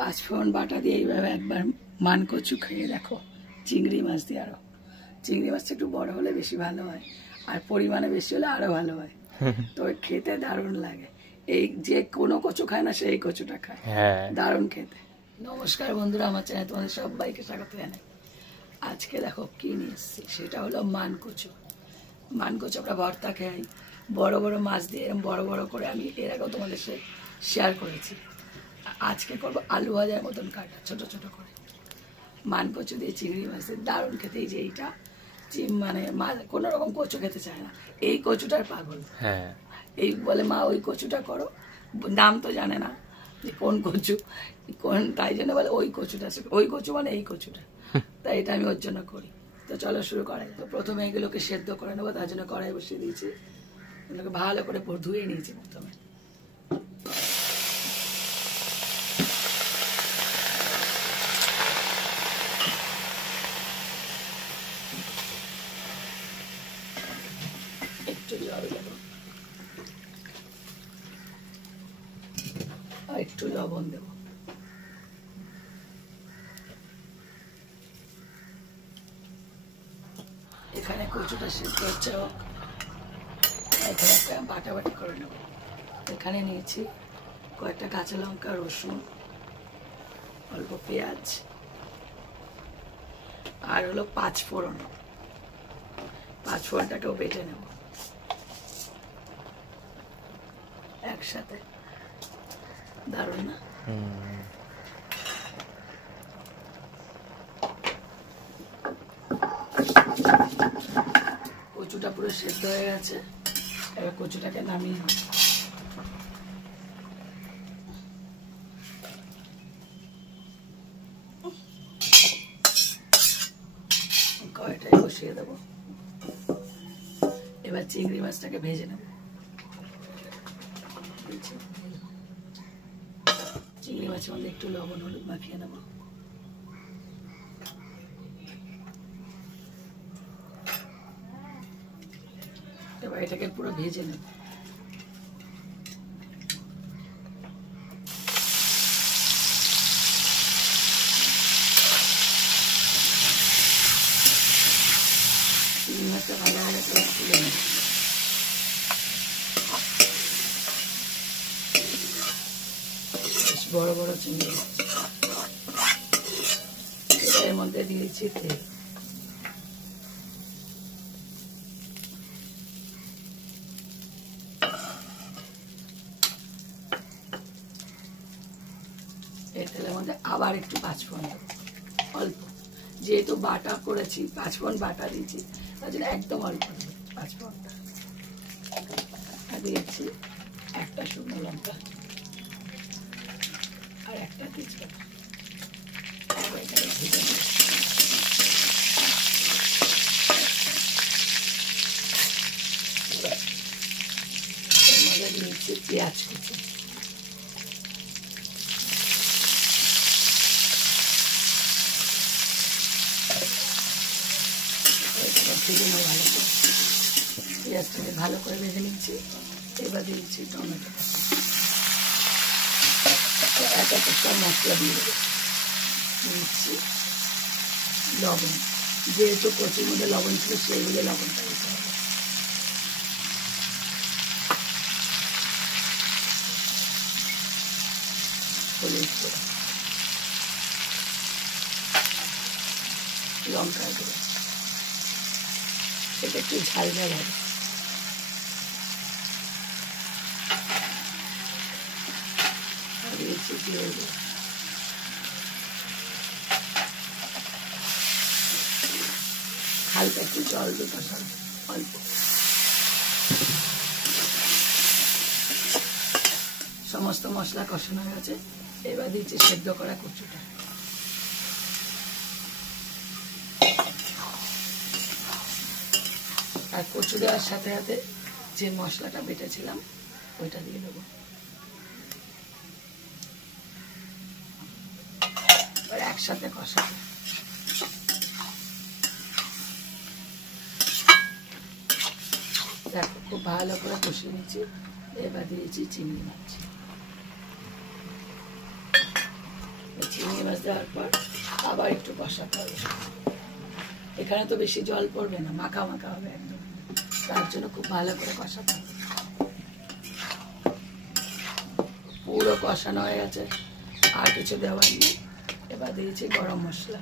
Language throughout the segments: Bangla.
পাঁচফোড়ন বাটা দিয়ে এইভাবে একবার মান কচু খেয়ে দেখো, চিংড়ি মাছ দিয়ে। আরো চিংড়ি মাছটা একটু বড় হলে বেশি ভালো হয়, আর পরিমাণে বেশি হলে আরো ভালো হয়। তো খেতে দারুণ লাগে। এই যে কোনো কচু খায় না সেই কচুটা খায়, দারুণ খেতে। নমস্কার বন্ধুরা, আমার চ্যানেলে তোমাদের সবাইকে স্বাগত জানাই। আজকে দেখো কি নিয়ে এসেছি, সেটা হলো মান কচু। মান কচু আমরা ভর্তা খাই, বড় বড় মাছ দিয়ে এরকম বড় বড় করে। আমি এর আগেও তোমাদের শেয়ার করেছি। আজকে করবো আলু ভাজার মতন কাটা, ছোট ছোট করে মান কচু দিয়ে চিংড়ি মাছের, দারুণ খেতে। এই যে এইটা মানে মা কোনো রকম কচু খেতে চায় না, এই কচুটার পাগল। এই বলে মা ওই কচুটা করো, নাম তো জানে না যে কোন কচু কোন, তাই জন্য বলে ওই কচুটা, ওই কচু মানে এই কচুটা। তাই এটা আমি ওর জন্য করি। তো চলো শুরু করা যায়। তো প্রথমে এগুলোকে সেদ্ধ করে নেবো, তার জন্য কড়াই বসিয়ে দিয়েছি। এগুলোকে ভালো করে ধুয়ে নিয়েছি প্রথমে। একটু জল দেবো আর একটু লবণ দেবো। এখানে কচুটা সেদ্ধ হচ্ছে, এখানে বাটাবাটি করে নেব। এখানে নিয়েছি কয়েকটা কাঁচা লঙ্কা, রসুন, অল্প পেঁয়াজ, আর হলো পাঁচফোড়ন। পাঁচফোড়নটাকেও বেটে নেব একসাথে, দারুণ না? কচুটা পুরো সেদ্ধ হয়ে গেছে, এবার কচুটাকে নামিয়ে নেব। কড়াইটায় বসিয়ে দেবো। এবার চিংড়ি মাছটাকে ভেজে নেব। চিংড়ি মাছের মধ্যে একটু লবণ হলুদ মাখিয়ে নেব। এবার এটাকে পুরো ভেজে নেব। চিংড়ি মাছটা ভালো ভালো করে তুলে নেব। বড় বড় চিংড়ি মাছ, এর মধ্যে দিয়েছি তেল। এই তেলের মধ্যে আবার একটু পাঁচফোড়ন দেবো অল্প, যেহেতু বাটা করেছি, পাঁচফোড়ন বাটা দিয়েছি, তার জন্য একদম অল্প দেবো পাঁচফোড়নটা। আর দিয়েছি একটা শুকনো লঙ্কা আর একটা তেজপাতা। এর মধ্যে দিয়েছি পেঁয়াজ কুচি। পেঁয়াজটাকে ভালো করে ভেজে নিচ্ছি। এবার দিয়েছি টমেটো, এক এক সব মশলা দিয়ে দেবো। দিচ্ছি লবণ, যেহেতু কচুর মধ্যে লবণ ছিল সেইগুলো লবণটা দিতে হবে। হলুদ করে, লঙ্কা দেবো, এটা একটু ঝাল ঝাল হবে। দিয়েছি দিয়ে দেবো হালকা একটু জল দেবো, অল্প। সমস্ত মশলা কষানো হয়ে গেছে, এবার দিচ্ছি সেদ্ধ করা কচুটা। আর কচু দেওয়ার সাথে সাথে যে মশলাটা বেটেছিলাম ওইটা দিয়ে দেবো। এবার একসাথে কষাবো। দেখো খুব ভালো করে কষিয়ে নিচ্ছি। এবার দিয়েছি চিংড়ি মাছ। দেওয়ার পর আবার একটু কষাতে হবে। এখানে তো বেশি জল পড়বে না, মাখা মাখা হবে একদম, তার জন্য খুব ভালো করে কষাতে হবে। পুরো কষানো হয়ে গেছে, আর কিছু দেওয়ার নেই। এবার দিয়েছি গরম মশলা,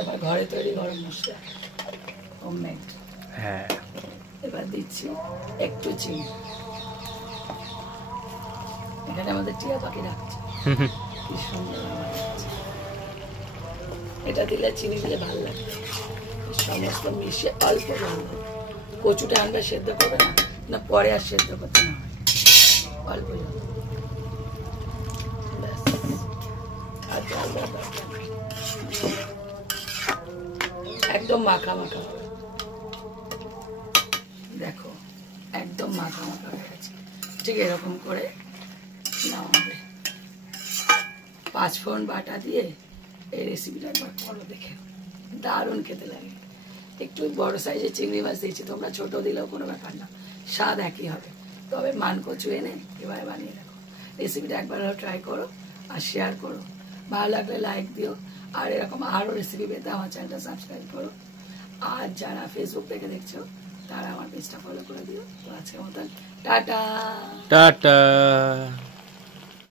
এবার ঘরে তৈরি গরম মশলা, হোমমেড। হ্যাঁ, এবার দিচ্ছি একটু চিনি। এখানে আমাদের টিয়া পাখি রাখছে, কি সুন্দর আমার লাগছে। এটা দিলে, চিনি দিলে ভালো লাগবে। সমস্ত মিশিয়ে অল্প জল দেবো। কচুটা আনবে সেদ্ধ করবে না, না পরে আর সেদ্ধ করতে না হয়, অল্প জল ব্যাস। আর জল দেওয়ার দরকার নেই। একদম মাখা মাখা হবে, দেখো একদম মাখা মাখা হয়ে গেছে। ঠিক এরকম করে নামাবে। 5 ফোড়ন বাটা দিয়ে এই রেসিপিটা একবার করো, দেখে দারুণ খেতে লাগে। একটু বড় সাইজের চিংড়ি মাছ দিয়েছি, তোমরা ছোট দিলেও কোনো ব্যাপার না, স্বাদ একই হবে। তবে মানকচু এনে এবারে বানিয়ে দেখো। রেসিপিটা একবার ট্রাই করো আর শেয়ার করো। ভালো লাগলে লাইক দিও। আর এরকম আরও রেসিপি পেতে আমার চ্যানেলটা সাবস্ক্রাইব করো। আর যারা ফেসবুক থেকে দেখছো তারা আমার পেজটা ফলো করে দিও। তো আজকের মতন টাটা টাটা।